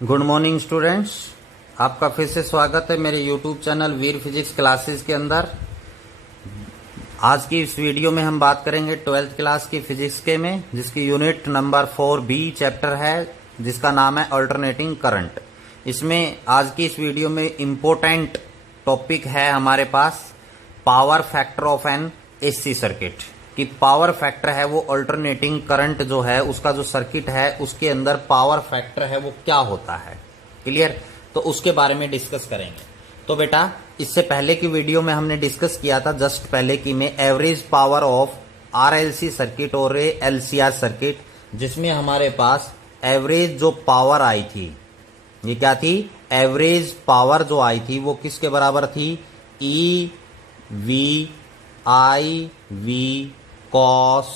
Good morning students, आपका फिर से स्वागत है मेरे यूट्यूब चैनल वीर फिजिक्स क्लासेस के अंदर। आज की इस वीडियो में हम बात करेंगे 12th क्लास की फिजिक्स के में, जिसकी यूनिट नंबर 4B चैप्टर है, जिसका नाम है अल्टरनेटिंग करंट। इसमें आज की इस वीडियो में इम्पोर्टेंट टॉपिक है हमारे पास power factor of an AC circuit. कि पावर फैक्टर है वो अल्टरनेटिंग करंट जो है उसका जो सर्किट है उसके अंदर पावर फैक्टर है वो क्या होता है। क्लियर? तो उसके बारे में डिस्कस करेंगे। तो बेटा, इससे पहले की वीडियो में हमने डिस्कस किया था, जस्ट पहले की में, average power of RLC circuit और एलसीआर सर्किट, जिसमें हमारे पास एवरेज जो पावर आई थी, ये क्या थी? एवरेज पावर जो आई थी वो किसके बराबर थी? E V I V cos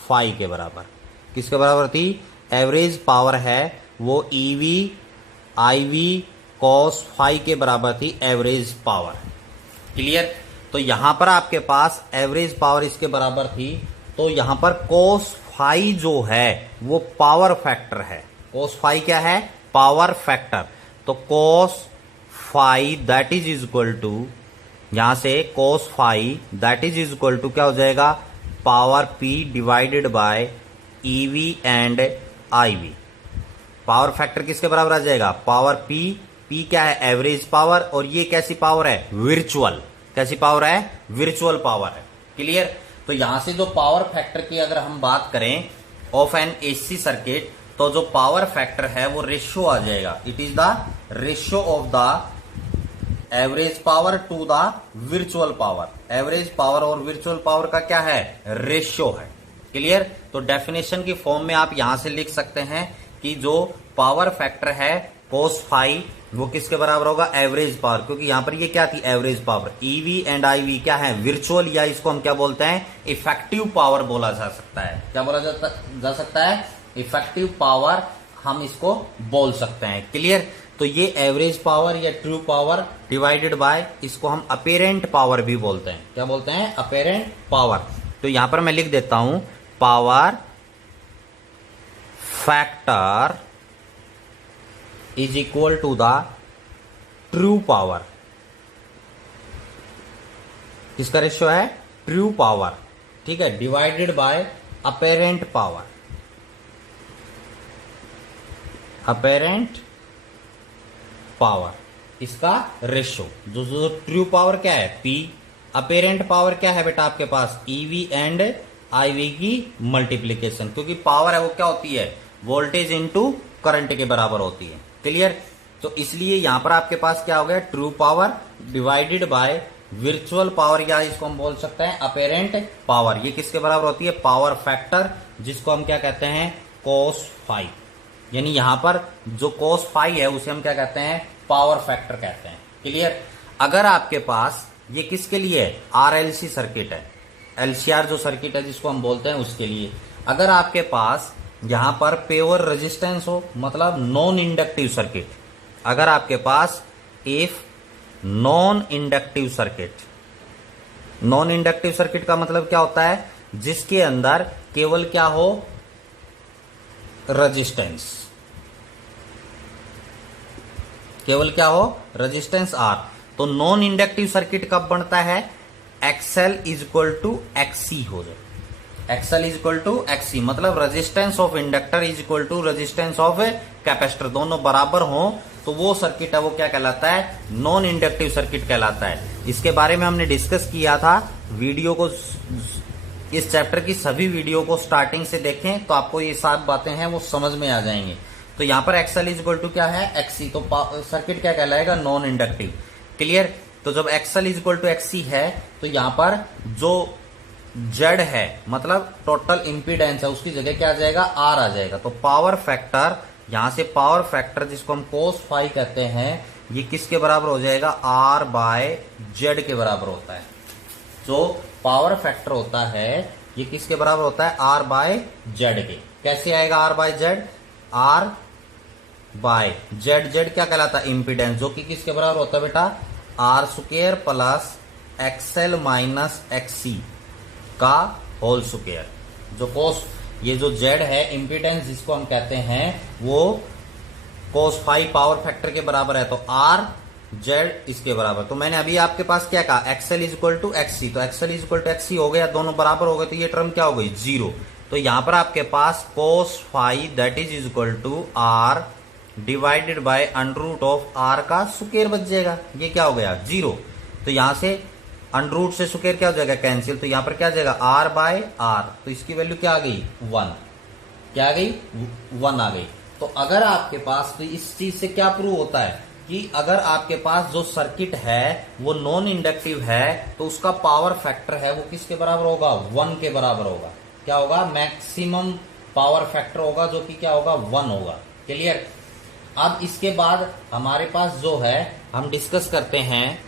phi के बराबर। किसके बराबर थी? एवरेज पावर है वो ईवी आईवी कॉस फाई के बराबर थी एवरेज पावर। क्लियर? तो यहां पर आपके पास एवरेज पावर इसके बराबर थी, तो यहां पर कॉस फाई जो है वो पावर फैक्टर है। कॉस फाई क्या है? Power factor. तो cos phi that is equal to, यहां से cos phi that is equal to क्या हो जाएगा? Power P divided by EV and IV. Power factor किसके बराबर आ जाएगा? Power P. पी क्या है? Average power. और ये कैसी पावर है? विर्चुअल। कैसी पावर है? विर्चुअल पावर है। क्लियर? तो यहां से जो पावर फैक्टर की अगर हम बात करें ऑफ एन एसी सर्किट, तो जो पावर फैक्टर है वो रेशियो आ जाएगा। It is the ratio of the average power to the virtual power. Average power और विर्चुअल पावर का क्या है? रेशियो है। क्लियर? तो डेफिनेशन की फॉर्म में आप यहां से लिख सकते हैं कि जो पावर फैक्टर है कोस फाई वो किसके बराबर होगा? Average power. क्योंकि यहां पर ये क्या थी? Average power. EV and IV क्या है? विर्चुअल, या इसको हम क्या बोलते हैं? इफेक्टिव पावर बोला जा सकता है। क्या बोला जा सकता है? इफेक्टिव पावर हम इसको बोल सकते हैं। क्लियर? तो ये एवरेज पावर या ट्रू पावर डिवाइडेड बाय, इसको हम अपेरेंट पावर भी बोलते हैं। क्या बोलते हैं? Apparent power. तो यहां पर मैं लिख देता हूं power factor is equal to the true power. किसका रेशियो है? True power. ठीक है, divided by apparent power. Apparent power, इसका रेशियो। जो ट्रू पावर क्या है? पी। अपेरेंट पावर क्या है बेटा आपके पास? ईवी एंड आईवी की मल्टीप्लीकेशन। क्योंकि पावर है वो क्या होती है? वोल्टेज इनटू करंट के बराबर होती है। क्लियर? तो इसलिए यहां पर आपके पास क्या हो गया? True power divided by virtual power, या इसको हम बोल सकते हैं अपेरेंट पावर। ये किसके बराबर होती है? पावर फैक्टर, जिसको हम क्या कहते हैं? Cos phi. यानी यहां पर जो कोस फाई है उसे हम क्या कहते हैं? पावर फैक्टर कहते हैं। क्लियर? अगर आपके पास ये किसके लिए है? आरएलसी सर्किट है, एलसीआर जो सर्किट है जिसको हम बोलते हैं उसके लिए। अगर आपके पास यहां पर प्योर रेजिस्टेंस हो, मतलब नॉन इंडक्टिव सर्किट। अगर आपके पास if non inductive circuit, non inductive circuit का मतलब क्या होता है? जिसके अंदर केवल क्या हो? रेजिस्टेंस। केवल क्या हो? Resistance R. तो नॉन इंडक्टिव सर्किट कब बनता है? XL is equal to XC हो जाए। XL is equal to XC मतलब resistance of inductor is equal to resistance of capacitor, दोनों बराबर हो तो वो सर्किट है वो क्या कहलाता है? नॉन इंडक्टिव सर्किट कहलाता है। इसके बारे में हमने डिस्कस किया था। वीडियो को, इस चैप्टर की सभी वीडियो को स्टार्टिंग से देखें तो आपको ये सात बातें हैं वो समझ में आ जाएंगे। तो यहां पर एक्सएल इज इक्वल टू क्या है? एक्सी। तो सर्किट क्या कहलाएगा? Non inductive. क्लियर? तो जब XL is equal to XC है तो यहां पर जो जेड है मतलब टोटल इंपीडेंस है उसकी जगह क्या आ जाएगा? आर आ जाएगा। तो पावर फैक्टर, यहां से पावर फैक्टर जिसको हम कोस फाई कहते हैं, ये किसके बराबर हो जाएगा? आर बाय जेड के बराबर होता है। जो पावर फैक्टर होता है ये किसके बराबर होता है? आर बाय जेड के। कैसे आएगा R by Z? R by Z. Z क्या कहलाता है? इंपीडेंस, जो कि किसके बराबर होता है बेटा? R square plus XL minus XC का होल स्क्वायर। जो कोस, ये जो जेड है इंपीडेंस जिसको हम कहते हैं वो cos फाई पावर फैक्टर के बराबर है तो आर जेड इसके बराबर। तो मैंने अभी आपके पास क्या कहा, XL is equal to XC, तो XL is equal to XC हो गया, दोनों बराबर हो गए, तो ये टर्म क्या हो गई, जीरो। तो यहां पर आपके पास cos phi that is equal to R divided by under root of R का स्क्वायर बच जाएगा, ये क्या हो गया, जीरो। तो यहां से अंडर रूट से स्क्वायर क्या हो जाएगा, कैंसिल, तो यहां पर क्या आ जाएगा, आर बाय आर, तो इसकी वैल्यू क्या आ गई, वन, क्या आ गई, वन आ गई। तो अगर आपके पास, तो इस चीज से क्या प्रूव होता है कि अगर आपके पास जो सर्किट है वो नॉन इंडक्टिव है तो उसका पावर फैक्टर है वो किसके बराबर होगा, वन के बराबर होगा। क्या होगा, मैक्सिमम पावर फैक्टर होगा जो कि क्या होगा, वन होगा। क्लियर। अब इसके बाद हमारे पास जो है हम डिस्कस करते हैं,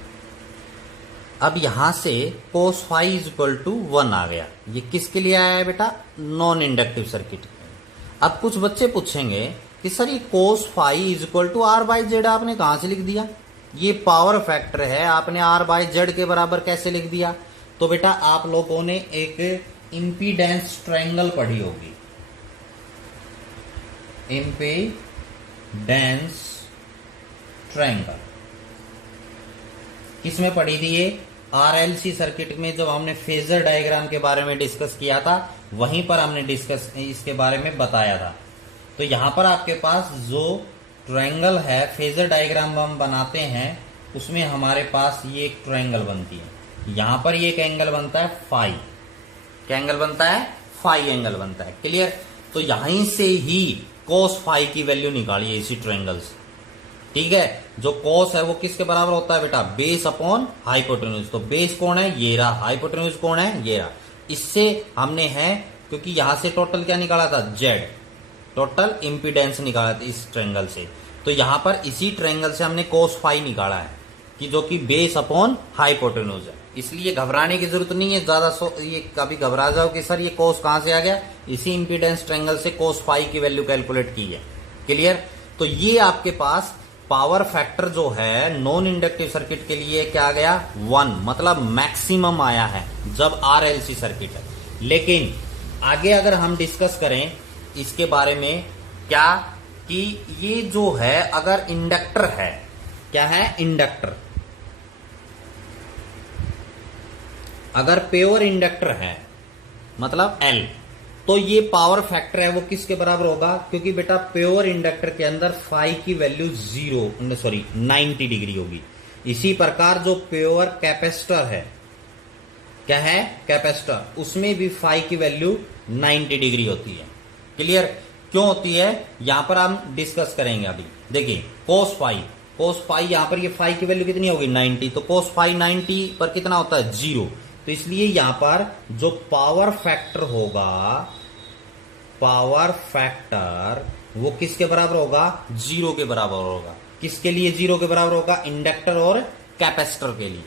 अब यहां से cos phi is equal to one आ गया, ये किसके लिए आया है बेटा, नॉन इंडक्टिव सर्किट। अब कुछ बच्चे पूछेंगे कि सर ये cos phi is equal to R by Z आपने कहां से लिख दिया, ये पावर फैक्टर है, आपने आर बाई जेड के बराबर कैसे लिख दिया। तो बेटा आप लोगों ने एक इंपीडेंस ट्रायंगल पढ़ी होगी, इंपीडेंस ट्रायंगल किसमें पढ़ी थी, ये आरएलसी सर्किट में जब हमने फेजर डायग्राम के बारे में डिस्कस किया था वहीं पर हमने डिस्कस इसके बारे में बताया था। तो यहां पर आपके पास जो ट्रायंगल है, फेजर डायग्राम हम बनाते हैं उसमें हमारे पास ये एक ट्रायंगल बनती है, यहां पर ये एक एंगल बनता है फाई, क्या एंगल बनता है, फाई एंगल बनता है। क्लियर। तो यहीं से ही cos फाई की वैल्यू निकालिए इसी ट्रायंगल से, ठीक है। जो cos है वो किसके बराबर होता है बेटा, बेस अपॉन हाइपोटेन्यूज। तो बेस कौन है, ये रहा, हाइपोटेन्यूज कौन है, ये रहा। इससे हमने है, क्योंकि यहां से टोटल क्या निकाला था, जेड, टोटल इंपीडेंस निकाला था इस ट्रायंगल से। तो यहां पर इसी ट्रायंगल से हमने cos फाई निकाला है कि जो कि बेस अपॉन हाइपोटेन्यूज है। इसलिए घबराने की जरूरत नहीं है ज्यादा, ये कभी घबरा जाओ कि सर ये cos कहां से आ गया, इसी इंपीडेंस ट्रायंगल से cos फाई की वैल्यू कैलकुलेट की है। क्लियर। तो ये आपके पास पावर फैक्टर जो है नॉन इंडक्टिव सर्किट के लिए क्या आ गया, वन, मतलब मैक्सिमम आया है जब आरएलसी सर्किट है। लेकिन आगे अगर हम डिस्कस करें इसके बारे में क्या, कि ये जो है अगर इंडक्टर है, क्या है, इंडक्टर, अगर प्योर इंडक्टर है मतलब एल, तो ये पावर फैक्टर है वो किसके बराबर होगा, क्योंकि बेटा प्योर इंडक्टर के अंदर फाई की वैल्यू 90 डिग्री होगी। इसी प्रकार जो प्योर कैपेसिटर है, क्या है, कैपेसिटर, उसमें भी फाई की वैल्यू 90 डिग्री होती है। क्लियर। क्यों होती है यहां पर हम डिस्कस करेंगे अभी। देखिए cos फाई यहां पर ये फाई की वैल्यू कितनी होगी, 90, तो cos फाई 90 पर कितना होता है, जीरो। तो इसलिए यहां पर जो पावर फैक्टर होगा, पावर फैक्टर वो किसके बराबर होगा, जीरो के बराबर होगा। किसके लिए जीरो के बराबर होगा, इंडक्टर और कैपेसिटर के लिए।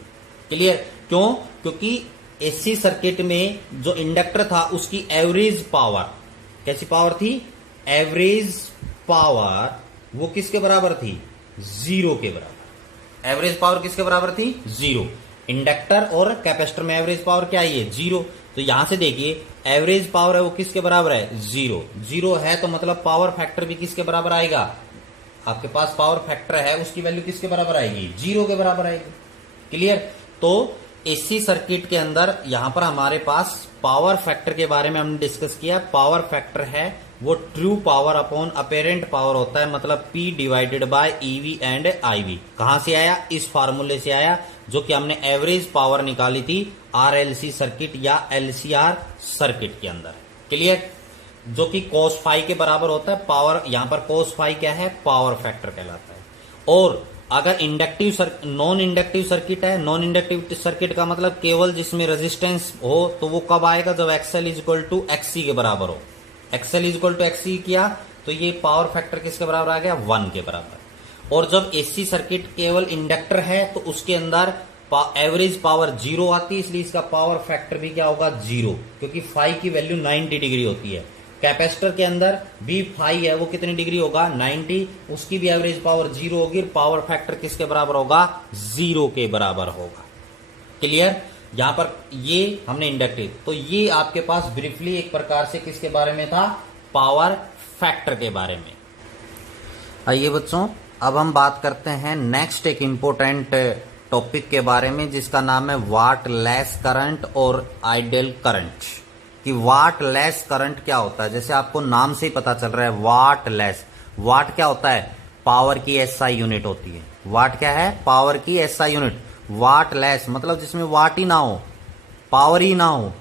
क्लियर। क्यों, क्योंकि एसी सर्किट में जो इंडक्टर था उसकी एवरेज पावर, कैसी पावर थी, एवरेज पावर वो किसके बराबर थी, जीरो के बराबर। एवरेज पावर किसके बराबर थी, जीरो। इंडक्टर और कैपेसिटर में एवरेज पावर क्या है, जीरो। तो यहां से देखिए एवरेज पावर है वो किसके बराबर है, जीरो। जीरो है तो मतलब पावर फैक्टर भी किसके बराबर आएगा, आपके पास पावर फैक्टर है उसकी वैल्यू किसके बराबर आएगी, जीरो के बराबर आएगी। क्लियर। तो एसी सर्किट के अंदर यहां पर हमारे पास पावर फैक्टर के बारे में हमने डिस्कस किया। पावर फैक्टर है वो true power upon apparent power होता है, मतलब P divided by EV and IV. कहां से आया, इस फार्मूले से आया जो कि हमने एवरेज पावर निकाली थी आरएलसी सर्किट या एलसीआर सर्किट के अंदर। क्लियर। जो कि cos फाई के बराबर होता है पावर, यहां पर cos फाई क्या है, पावर फैक्टर कहलाता है। और अगर नॉन इंडक्टिव सर्किट है, नॉन इंडक्टिव सर्किट का मतलब केवल जिसमें रेजिस्टेंस हो, तो वो कब आएगा, जब XL is equal to XC के बराबर हो। XL is equal to XC किया तो ये पावर फैक्टर किसके बराबर आ गया, वन के बराबर। और जब एसी सर्किट केवल इंडक्टर है तो उसके अंदर एवरेज पावर जीरो आती है, इसलिए इसका पावर फैक्टर भी क्या होगा, जीरो, क्योंकि फाई की वैल्यू 90 डिग्री होती है। कैपेसिटर के अंदर भी फाई है वो कितनी डिग्री होगा, 90, उसकी भी एवरेज पावर जीरो होगी, पावर फैक्टर किसके बराबर होगा, जीरो के बराबर होगा। क्लियर। यहां पर ये हमने इंडक्टिव, तो ये आपके पास ब्रीफली एक प्रकार से किसके बारे में था, पावर फैक्टर के बारे में। आइए बच्चों, अब हम बात करते हैं नेक्स्ट एक इम्पोर्टेंट टॉपिक के बारे में जिसका नाम है वाट लेस करंट और आइडियल करंट। कि वाट लेस करंट क्या होता है, जैसे आपको नाम से ही पता चल रहा है वाट लेस। वाट क्या होता है? पावर की एसआई यूनिट होती है। वाट क्या है? पावर की एसआई यूनिट। वाट लेस मतलब जिसमें वाट ही ना हो, पावर ही ना हो,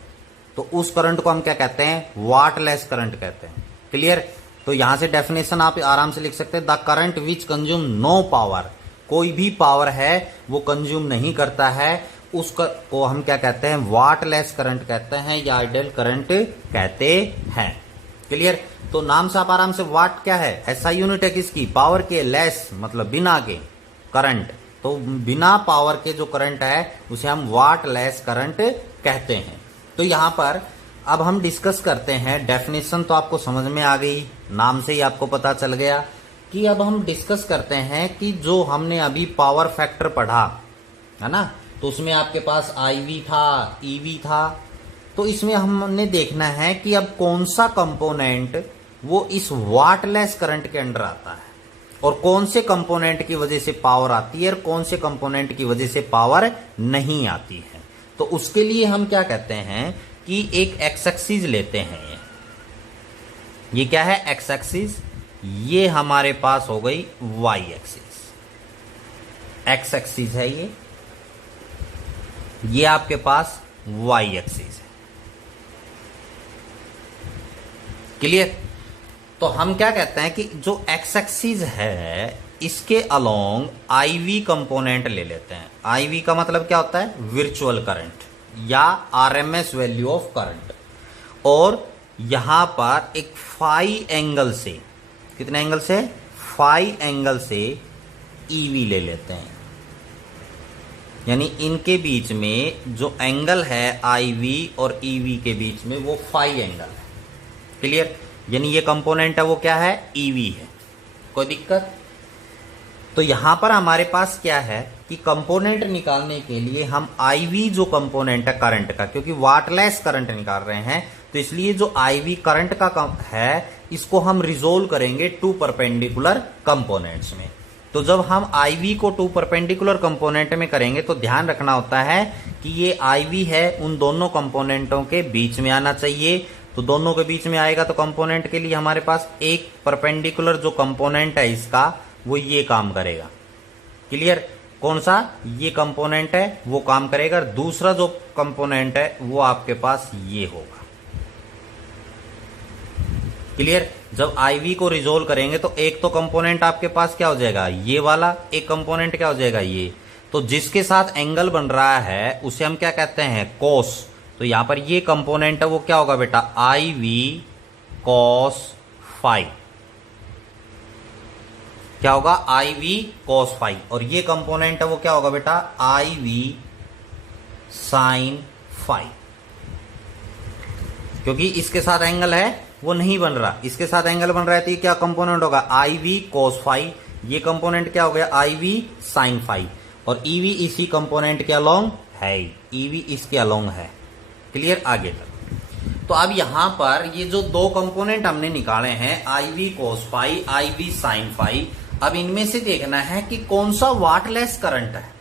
तो उस करंट को हम क्या कहते हैं? वाट लेस करंट कहते हैं। क्लियर? तो यहां से डेफिनेशन आप आराम से लिख सकते हैं, the current which consume no power. कोई भी पावर है वो कंज्यूम नहीं करता है, उसको हम क्या कहते हैं? वाट लेस करंट कहते हैं या आइडियल करंट कहते हैं। क्लियर? तो नाम से आप आराम से, वाट क्या है? ऐसा यूनिट है किसकी? पावर के। लेस मतलब बिना के करंट, तो बिना पावर के जो करंट है उसे हम वाट लेस करंट कहते हैं। तो यहां पर अब हम डिस्कस करते हैं। डेफिनेशन तो आपको समझ में आ गई, नाम से ही आपको पता चल गया कि अब हम डिस्कस करते हैं कि जो हमने अभी पावर फैक्टर पढ़ा है ना, तो उसमें आपके पास आईवी था, ईवी था, तो इसमें हमने देखना है कि अब कौन सा कंपोनेंट वो इस वाटलेस करंट के अंडर आता है और कौन से कंपोनेंट की वजह से पावर आती है और कौन से कंपोनेंट की वजह से पावर नहीं आती है। तो उसके लिए हम क्या कहते हैं कि एक एक्स एक्सिस लेते हैं। ये क्या है? X axis. ये हमारे पास हो गई वाई एक्सिस। एक्स एक्सिस है ये आपके पास वाई एक्सिस है। क्लियर? तो हम क्या कहते हैं कि जो एक्स एक्सिस है इसके अलोंग आईवी कंपोनेंट ले लेते हैं। आईवी का मतलब क्या होता है? वर्चुअल करंट या आरएमएस वैल्यू ऑफ करंट। और यहां पर एक फाई एंगल से, कितने एंगल से? फाई एंगल से ईवी ले लेते हैं। यानी इनके बीच में जो एंगल है आईवी और ईवी के बीच में वो फाई एंगल है। क्लियर? यानी ये कंपोनेंट है वो क्या है? ईवी है। कोई दिक्कत? तो यहां पर हमारे पास क्या है कि कंपोनेंट निकालने के लिए हम आईवी जो कंपोनेंट है करंट का, क्योंकि वाटलेस करंट निकाल रहे हैं तो इसलिए जो आईवी करंट का है इसको हम रिजोल्व करेंगे टू परपेंडिकुलर कंपोनेंट्स में। तो जब हम आईवी को टू परपेंडिकुलर कंपोनेंट में करेंगे तो ध्यान रखना होता है कि ये आईवी है उन दोनों कंपोनेंटों के बीच में आना चाहिए। तो दोनों के बीच में आएगा तो कंपोनेंट के लिए हमारे पास एक परपेंडिकुलर जो कंपोनेंट है इसका वो ये काम करेगा। क्लियर? कौन सा? ये कंपोनेंट है वो काम करेगा। दूसरा जो कंपोनेंट है वो आपके पास ये होगा। क्लियर? जब आईवी को रिजोल्व करेंगे तो एक तो कंपोनेंट आपके पास क्या हो जाएगा? ये वाला। एक कंपोनेंट क्या हो जाएगा? ये। तो जिसके साथ एंगल बन रहा है उसे हम क्या कहते हैं? कोस। तो यहां पर ये कंपोनेंट है वो क्या होगा बेटा? IV cos phi. क्या होगा? IV cos phi. और ये कंपोनेंट है वो क्या होगा बेटा? IV sine phi. क्योंकि इसके साथ एंगल है वो नहीं बन रहा, इसके साथ एंगल बन रहा है तो ये क्या कंपोनेंट होगा? IV cos phi. ये कंपोनेंट क्या हो गया? IV sine phi. और ईवी इसी कंपोनेंट के अलोंग है, ईवी इसके अलोंग है। क्लियर? आगे तक। तो अब यहां पर ये जो दो कंपोनेंट हमने निकाले हैं IV cos phi, IV sine phi, अब इनमें से देखना है कि कौन सा वाटलेस करंट है,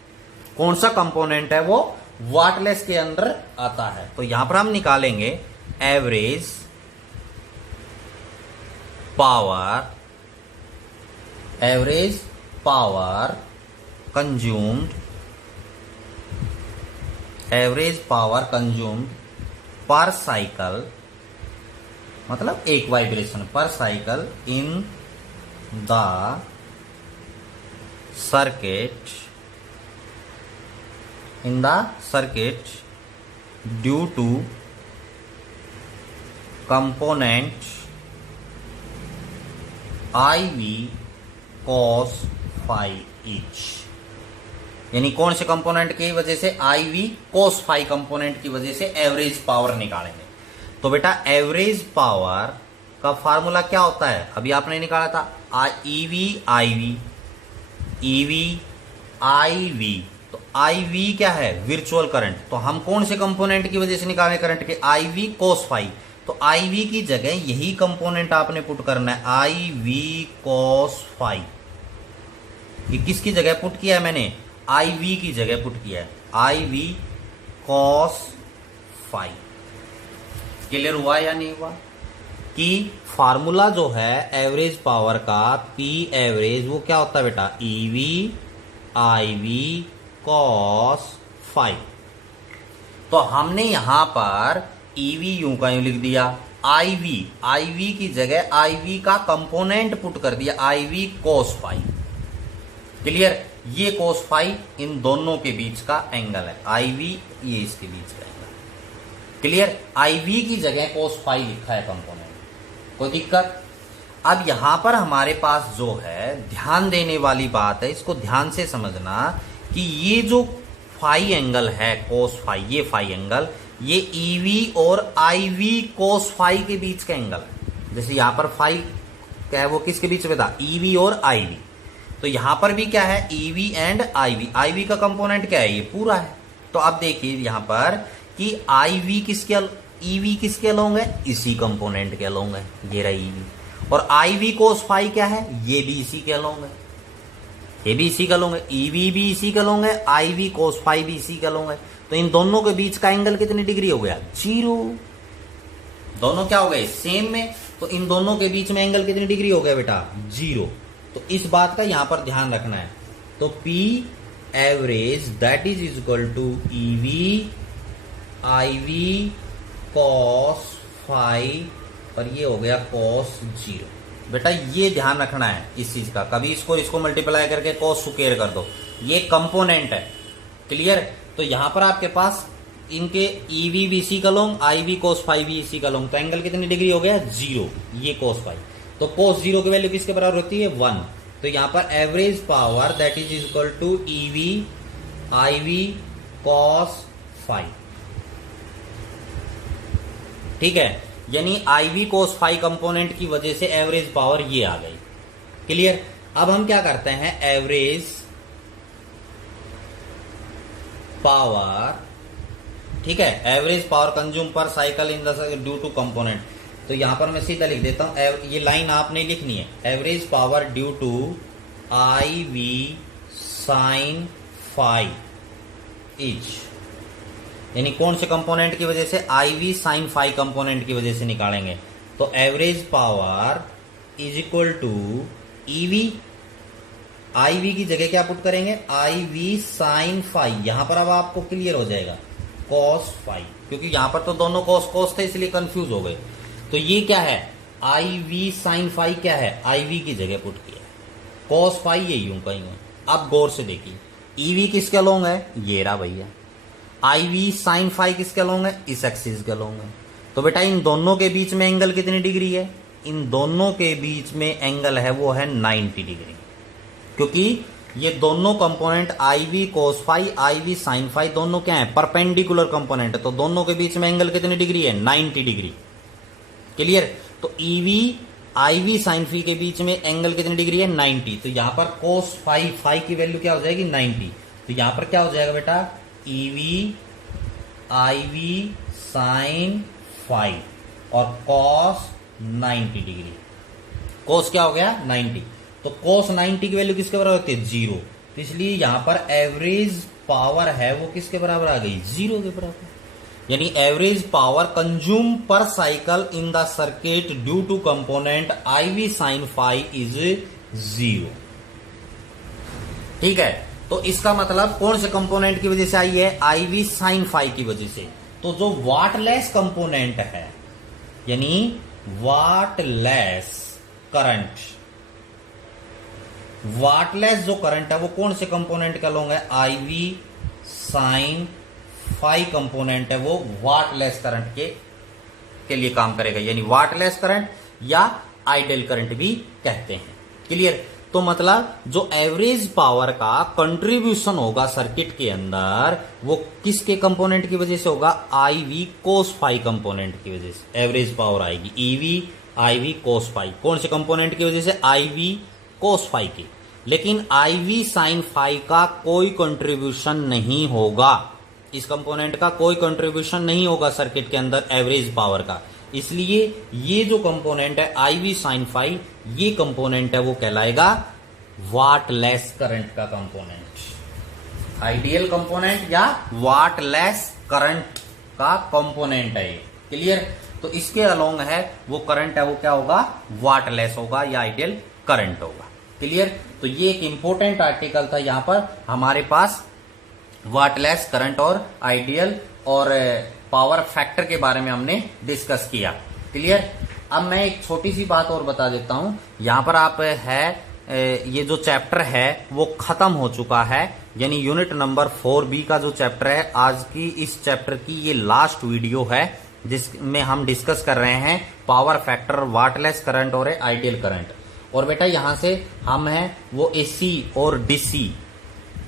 कौन सा कंपोनेंट है वो वाटलेस के अंदर आता है। तो यहां पर हम निकालेंगे average power consumed per cycle, मतलब एक vibration per cycle in the circuit due to component IV cos phi each. यानी कौन से कंपोनेंट की वजह से? आईवी कॉस फाई कंपोनेंट की वजह से एवरेज पावर निकालेंगे। तो बेटा एवरेज पावर का फार्मूला क्या होता है? अभी आपने निकाला था ईवी आईवी, ईवी आईवी। तो आईवी क्या है? Virtual current. तो हम कौन से कंपोनेंट की वजह से निकालें करंट के? IV cos phi. तो आई वी की जगह यही कंपोनेंट आपने पुट करना है, आई वी कॉस फाई। ये किसकी जगह पुट किया है मैंने, आई वी की जगह पुट किया है, I V cos phi. Clear हुआ या नहीं हुआ कि फार्मूला जो है एवरेज पावर का, पी एवरेज, वो क्या होता है बेटा, E V I V cos phi. तो हमने यहां पर ईवी यूं का यूं लिख दिया, आईवी की जगह आईवी का कंपोनेंट पुट कर दिया, आईवी कोस फाई। क्लियर, ये कोस फाई इन दोनों के बीच का एंगल है, आईवी ये इसके बीच का एंगल। क्लियर, आईवी की जगह कोस फाई लिखा है कंपोनेंट, कोई दिक्कत। अब यहां पर हमारे पास जो है ध्यान देने वाली बात है, इसको ध्यान से समझना कि ये जो फाई एंगल है कोस फाई, ये फाई एंगल, ये ईवी और आईवी कोस फाई के बीच का एंगल है। जैसे यहां पर फाई क्या है, वो किसके बीच में था, ईवी और आईवी। तो यहां पर भी क्या है, ईवी एंड आईवी। आईवी का कंपोनेंट क्या है, ये पूरा है। तो अब देखिए यहां पर कि आईवी किसके, ईवी किसके अलोंग है, इसी कंपोनेंट के अलोंग है, ये रहा ईवी। और आईवी कोस फाई क्या है, ये भी इसी के अलोंग है, ये भी इसी का लोंग है, ईवी भी इसी का लोंग है, आईवी कोस फाई भी इसी का लोंग है। तो इन दोनों के बीच का एंगल कितनी डिग्री हो गया, 0। दोनों क्या हो गए, सेम में। तो इन दोनों के बीच में एंगल कितनी डिग्री हो गया बेटा, 0। तो इस बात का यहां पर ध्यान रखना है। तो P average that is equal to EV IV cos phi, और ये हो गया कॉस 0। बेटा ये ध्यान रखना है इस चीज का, कभी इसको मल्टीप्लाई करके कॉस स्क्वायर कर दो, ये कंपोनेंट है। क्लियर, तो यहां पर आपके पास इनके ईवी भी इसी का लोंग, आईवी कोस फाई भी इसी का लोंग, तो एंगल कितनी डिग्री हो गया, 0, ये कोस फाई। तो कोस 0 की वैल्यू किसके बराबर होती है, 1। तो यहां पर average power that is equal to EV IV cos phi. ठीक है, यानी आईवी कोस फाई कंपोनेंट की वजह से एवरेज पावर ये आ गई। क्लियर, अब हम क्या करते हैं, एवरेज पावर, ठीक है, average power consume per cycle in the due to component. तो यहां पर मैं सीधा लिख देता हूं, ये लाइन आपने लिखनी है, average power due to I V sine phi each, यानी कौन से कंपोनेंट की वजह से, I V sine phi component की वजह से निकालेंगे। तो average power is equal to EV, I V की जगह क्या पुट करेंगे, आई वी साइन फाई। यहां पर अब आपको क्लियर हो जाएगा कॉस फाई, क्योंकि यहां पर तो दोनों कॉस कॉस थे इसलिए कंफ्यूज हो गए। तो ये क्या है, आई वी साइन फाई क्या है, आई वी की जगह पुट किया, कॉस फाई ये यूं कहेंगे। अब गौर से देखिए, ईवी किसके अलोंग है, ये रहा भैया, आई वी साइन फाई किसके अलोंग है, इस एक्सिस के अलोंग है। तो बेटा इन दोनों के बीच में एंगल कितनी डिग्री है, इन दोनों के बीच में एंगल है वो है 90 डिग्री, क्योंकि ये दोनों component I V cos phi I V sine phi दोनों क्या है, परपेंडिकुलर कंपोनेंट है। तो दोनों के बीच में एंगल कितनी डिग्री है, 90 डिग्री। क्लियर, तो EV I V sine phi के बीच में एंगल कितनी डिग्री है, 90। तो यहां पर कोस फाई, फाई की वैल्यू क्या हो जाएगी, 90। तो यहां पर क्या हो जाएगा बेटा, ईवी आईवी साइन फाई और कॉस 90 डिग्री। कॉस क्या हो गया, 90। तो कॉस 90 की वैल्यू किसके बराबर होती है, 0। तो इसलिए यहां पर एवरेज पावर है वो किसके बराबर आ गई, 0 के बराबर। यानी average power consume per cycle in the circuit due to component I V sine phi is 0। ठीक है, तो इसका मतलब कौन से कंपोनेंट की वजह से आई है, आई वी साइन फाई की वजह से। तो जो वाटलेस कंपोनेंट है, यानी वाटलेस करंट, वाटलेस जो करंट है वो कौन से कंपोनेंट का लोंग है, I V sine phi component है, वो वाटलेस करंट के लिए काम करेगा, यानी वाटलेस करंट या आइडल करंट भी कहते हैं। क्लियर, तो मतलब जो एवरेज पावर का कंट्रीब्यूशन होगा सर्किट के अंदर वो किसके कंपोनेंट की वजह से होगा, आई वी कोस फाई कंपोनेंट की वजह से एवरेज पावर आएगी, EV I V cos phi. कौन से कंपोनेंट की वजह से, आई वी कोस फाई की। लेकिन आई वी साइन फाई का कोई कंट्रीब्यूशन नहीं होगा, इस कंपोनेंट का कोई कंट्रीब्यूशन नहीं होगा सर्किट के अंदर एवरेज पावर का। इसलिए ये जो कंपोनेंट है IV sin phi, ये कंपोनेंट है वो कहलाएगा वाटलेस करंट का कंपोनेंट, आइडियल कंपोनेंट या वाटलेस करंट का कंपोनेंट है ये। क्लियर? तो इसके अलोंग है वो करंट है वो क्या होगा, वाटलेस होगा या आइडियल करंट होगा। क्लियर? तो ये एक इंपॉर्टेंट आर्टिकल था यहां पर हमारे पास, वाटलेस करंट और आइडियल और पावर फैक्टर के बारे में हमने डिस्कस किया। क्लियर? अब मैं एक छोटी सी बात और बता देता हूं, यहां पर आप है ये जो चैप्टर है वो खत्म हो चुका है, यानी यूनिट नंबर 4B का जो चैप्टर है, आज की इस चैप्टर की ये लास्ट वीडियो है जिसमें हम डिस्कस कर रहे हैं पावर फैक्टर, वाटलेस करंट और आइडियल करंट। और बेटा यहां से हम हैं वो AC और DC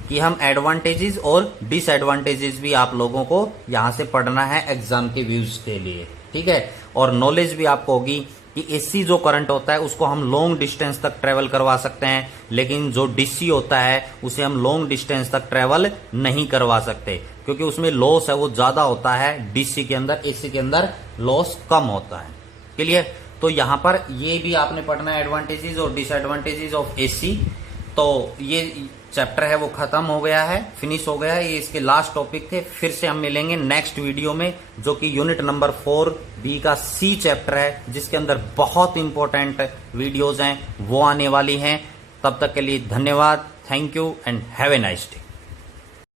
कि हम एडवांटेजेस और डिसएडवांटेजेस भी आप लोगों को यहां से पढ़ना है एग्जाम के व्यूज के लिए। ठीक है? और नॉलेज भी आपको होगी कि AC जो करंट होता है उसको हम लॉन्ग डिस्टेंस तक ट्रेवल करवा सकते हैं, लेकिन जो DC होता है उसे हम लॉन्ग डिस्टेंस तक ट्रेवल नहीं करवा सकते, क्योंकि उसमें लॉस है वो ज्यादा होता है DC के अंदर, AC के अंदर लॉस कम होता है। क्लियर? तो यहां पर ये भी आपने पढ़ना है एडवांटेजेस और डिसएडवांटेजेस ऑफ AC। तो ये चैप्टर है वो खत्म हो गया है, फिनिश हो गया है, ये इसके लास्ट टॉपिक थे। फिर से हम मिलेंगे नेक्स्ट वीडियो में, जो कि यूनिट नंबर 4B का C चैप्टर है, जिसके अंदर बहुत इंपॉर्टेंट वीडियोज हैं वो आने वाली हैं। तब तक के लिए धन्यवाद, thank you and have a nice day.